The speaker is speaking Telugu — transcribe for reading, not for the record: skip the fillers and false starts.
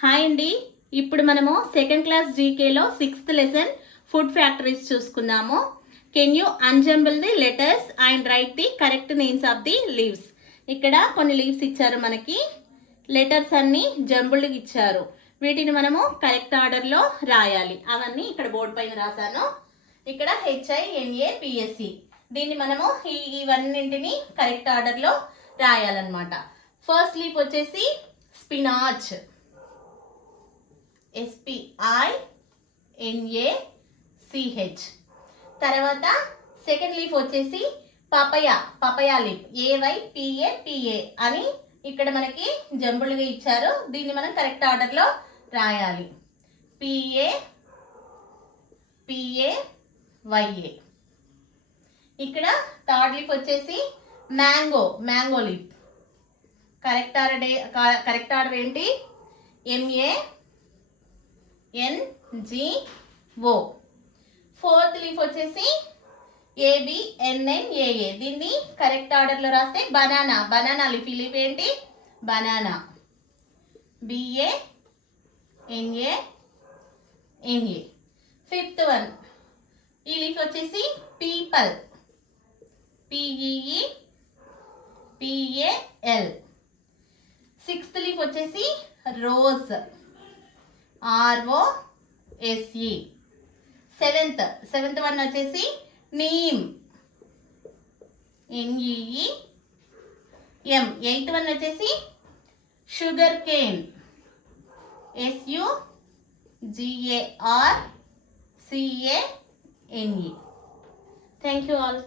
హాయ్ అండి. ఇప్పుడు మనము సెకండ్ క్లాస్ జీకేలో 6th లెసన్ ఫుడ్ ఫ్యాక్టరీస్ చూసుకుందాము. Can you unscramble the letters and write the correct names of the leaves. ఇక్కడ కొన్ని లీవ్స్ ఇచ్చారు, మనకి లెటర్స్ అన్ని జంబుల్డ్ ఇచ్చారు. వీటిని మనము కరెక్ట్ ఆర్డర్లో రాయాలి. అవన్నీ ఇక్కడ బోర్డు పైన రాశాను. ఇక్కడ HINAPSE, దీన్ని మనము ఇవన్నింటిని కరెక్ట్ ఆర్డర్లో రాయాలన్నమాట. ఫస్ట్ లీఫ్ వచ్చేసి స్పినాచ్, SPINACH. తర్వాత సెకండ్ లీఫ్ వచ్చేసి పపయా లీఫ్, AYPAPA అని ఇక్కడ మనకి జంబులుగా ఇచ్చారు. దీన్ని మనం కరెక్ట్ ఆర్డర్లో రాయాలి. PAPAYA. ఇక్కడ థర్డ్ లీఫ్ వచ్చేసి మ్యాంగో లీఫ్. కరెక్ట్ ఆర్డర్ ఏంటి? MANGO. ఫోర్త్ లీఫ్ వచ్చేసి ABNNAA. దీన్ని కరెక్ట్ ఆర్డర్లో రాస్తే బనానా లీఫ్. ఈ లీఫ్ ఏంటి? బనానా. BANANA. ఫిఫ్త్ వన్, ఈ లీఫ్ వచ్చేసి పీపల్, PEEPAL. సిక్స్త్ లీఫ్ వచ్చేసి రోజ్, ROSE. సెవెంత్ వన్ వచ్చేసి నీమ్, NEEM. ఎయిత్ వన్ వచ్చేసి sugar cane, SUGARCANE. Thank you all.